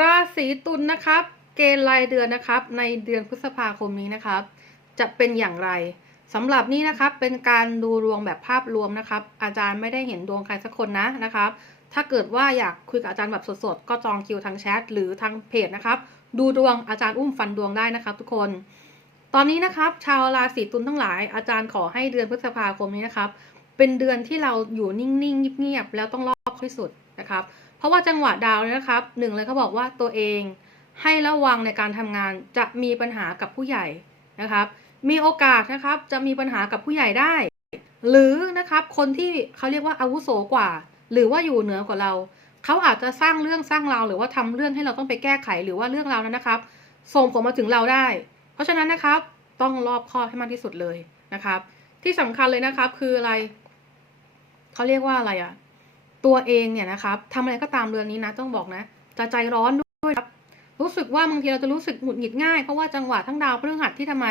ราศีตุลนะครับ เกณฑ์รายเดือนนะครับ ในเดือนพฤษภาคมนี้นะครับ จะเป็นอย่างไรสำหรับนี่นะครับเป็นการดูดวงแบบภาพรวมนะครับ อาจารย์ไม่ได้เห็นดวงใครสักคนนะนะครับ ถ้าเกิดว่าอยากคุยกับอาจารย์แบบสดๆก็จองคิวทางแชทหรือทางเพจนะครับ ดูดวงอาจารย์อุ้มฟันดวงได้นะครับ ทุกคน ตอนนี้นะครับ ชาวราศีตุลทั้งหลาย อาจารย์ขอให้เดือนพฤษภาคมนี้นะครับ เป็นเดือนที่เราอยู่นิ่งๆเงียบๆแล้วต้องรอบที่สุดนะครับ เพราะว่าจังหวะดาวเนี่ยนะครับหนึ่งเลยเขาบอกว่าตัวเองให้ระวังในการทำงานจะมีปัญหากับผู้ใหญ่นะครับ มีโอกาสนะครับจะมีปัญหากับผู้ใหญ่ได้ หรือนะครับคนที่เขาเรียกว่าอาวุโสกว่า หรือว่าอยู่เหนือกว่าเรา เขาอาจจะสร้างเรื่องสร้างราวหรือว่าทำเรื่องให้เราต้องไปแก้ไขหรือว่าเรื่องราวนั้นนะครับ ส่งผลมาถึงเราได้ เพราะฉะนั้นนะครับต้องรอบคอบให้มากที่สุดเลยนะครับ ที่สำคัญเลยนะครับคืออะไร เขาเรียกว่าอะไรอะ ตัวเองเนี่ยนะครับทำอะไรก็ตามเรือนนี้นะต้องบอกนะ จะใจร้อนด้วยครับ รู้สึกว่าบางทีเราจะรู้สึกหงุดหงิดง่ายเพราะว่าจังหวะทั้งดาวพฤหัสที่ทำไม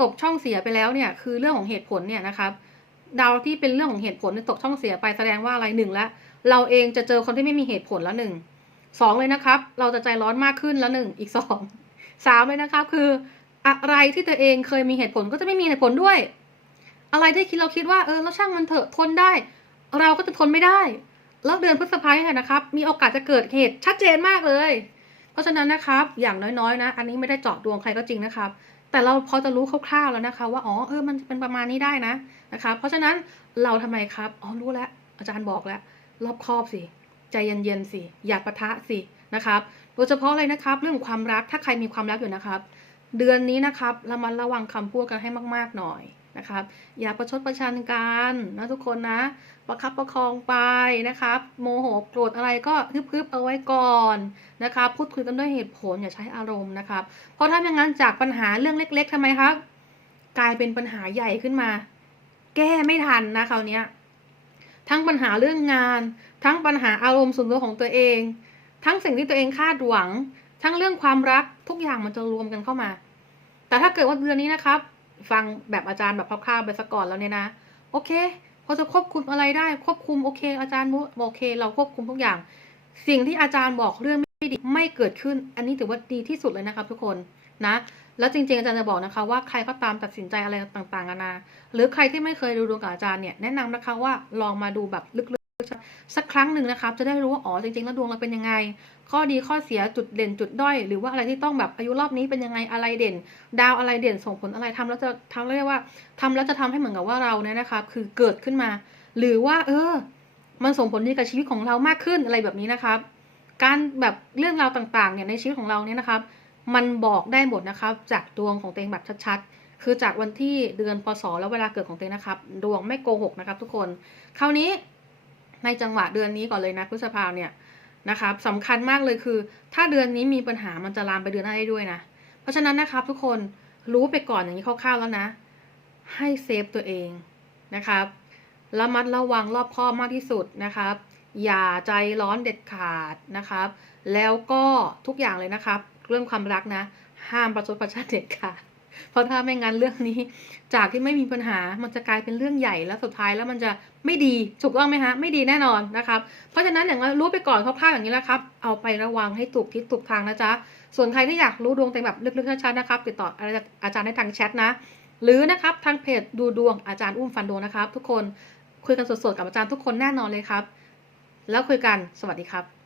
ตกช่องเสียไปแล้วเนี่ยคือเรื่องของเหตุผลเนี่ยนะครับดาวที่เป็นเรื่องของเหตุผลตกช่องเสียไปแสดงว่าอะไรหนึ่งแล้วเราเองจะเจอคนที่ไม่มีเหตุผลแล้วหนึ่งสองเลยนะครับ เราจะใจร้อนมากขึ้นแล้วหนึ่งอีกสองสามเลยนะครับคืออะไรที่ตัวเองเคยมีเหตุผลก็จะไม่มีเหตุผลด้วย อะไรที่คิดเราคิดว่าเออเราช่างมันเถอะทนได้ เราก็จะทนไม่ได้ แล้วเดือนพฤษภาคมนะครับ มีโอกาสจะเกิดเหตุชัดเจนมากเลย เพราะฉะนั้นนะครับ อย่างน้อยๆนะ อันนี้ไม่ได้เจาะดวงใครก็จริงนะครับ แต่เราพอจะรู้คร่าวๆแล้วนะคะ ว่า อ๋อ เออ มันเป็นประมาณนี้ได้นะ นะคะ เพราะฉะนั้นเราทำไมครับ อ๋อ รู้แล้ว อาจารย์บอกแล้ว รอบคอบสิ ใจเย็นๆสิ อย่าปะทะสิ นะครับ โดยเฉพาะอะไรนะครับ เรื่องความรัก ถ้าใครมีความรักอยู่นะครับ เดือนนี้นะครับ ระมัดระวังคำพูดกันให้มาก ๆ หน่อย นะครับ อย่าประชดประชันกันนะทุกคนนะ ประคับประคองไปนะครับ โมโหโกรธอะไรก็ฮึบๆเอาไว้ก่อนนะครับ พูดคุยกันด้วยเหตุผลอย่าใช้อารมณ์นะครับ เพราะถ้าอย่างนั้นจากปัญหาเรื่องเล็ก ๆทำไมครับ กลายเป็นปัญหาใหญ่ขึ้นมา แก้ไม่ทันนะคราวนี้ยทั้งปัญหาเรื่องงาน ทั้งปัญหาอารมณ์ส่วนตัวของตัวเอง ทั้งสิ่งที่ตัวเองคาดหวัง ทั้งเรื่องความรักทุกอย่างมันจะรวมกันเข้ามา แต่ถ้าเกิดว่าเดือนนี้นะครับ ฟังแบบอาจารย์แบบคร่าวๆไปสักก่อนแล้วเนี่ยนะ โอเคพอจะควบคุมอะไรได้ควบคุมโอเค อาจารย์มุโอเค เราควบคุมทุกอย่าง สิ่งที่อาจารย์บอกเรื่องไม่ดีไม่เกิดขึ้น อันนี้ถือว่าดีที่สุดเลยนะครับ ทุกคนนะ แล้วจริงๆอาจารย์จะบอกนะคะ ว่าใครก็ตามตัดสินใจอะไรต่างๆนานาหรือใครที่ไม่เคยดูดวงกับอาจารย์เนี่ยแนะนำนะคะว่าลองมาดูแบบลึกๆสักครั้งหนึ่งนะครับจะได้รู้ว่าอ๋อจริงๆแล้วดวงเราเป็นยังไง ข้อดีข้อเสียจุดเด่นจุดด้อย หรือว่าอะไรที่ต้องแบบอายุรอบนี้เป็นยังไงอะไรเด่น ดาวอะไรเด่นส่งผลอะไรทำแล้วจะทำเรียกว่าทำแล้วจะทำให้เหมือนกับว่าเราเนี่ยนะครับคือเกิดขึ้นมา หรือว่า เออ มันส่งผลดีกับชีวิตของเรามากขึ้นอะไรแบบนี้นะครับ การแบบเรื่องราวต่างๆเนี่ยในชีวิตของเราเนี่ยนะครับ มันบอกได้หมดนะครับ จากดวงของตัวเองแบบชัดๆ คือจากวันที่เดือนพศแล้วเวลาเกิดของตัวเองนะครับ ดวงไม่โกหกนะครับ ทุกคน คราวนี้ในจังหวะเดือนนี้ก่อนเลยนะพฤษภาเนี่ย นะครับสำคัญมากเลยคือ ถ้าเดือนนี้มีปัญหามันจะลามไปเดือนหน้าได้ด้วยนะ เพราะฉะนั้นนะครับ ทุกคนรู้ไปก่อนอย่างนี้คร่าวๆแล้วนะ ให้เซฟตัวเองนะครับระมัดระวังรอบคอบมากที่สุดนะครับ อย่าใจร้อนเด็ดขาดนะครับ แล้วก็ทุกอย่างเลยนะครับ เรื่องความรักนะ ห้ามประชดประชันเด็ดขาด เพราะถ้าไม่งั้นเรื่องนี้ จากที่ไม่มีปัญหามันจะกลายเป็นเรื่องใหญ่แล้วสุดท้ายแล้วมันจะไม่ดีถูกต้องไหมฮะไม่ดีแน่นอนนะครับ เพราะฉะนั้นอย่างรู้ไปก่อนคร่าวๆอย่างนี้แล้วครับ เอาไประวังให้ถูกทิศถูกทางนะจ๊ะส่วนใครที่อยากรู้ดวงแต่แบบลึกๆชัดๆนะครับ ติดต่ออาจารย์ได้ทางแชทนะ หรือนะครับทางเพจดูดวงอาจารย์อุ้มฟันดวงนะครับ ทุกคนคุยกันสดๆกับอาจารย์ทุกคนแน่นอนเลยครับ แล้วคุยกันสวัสดีครับ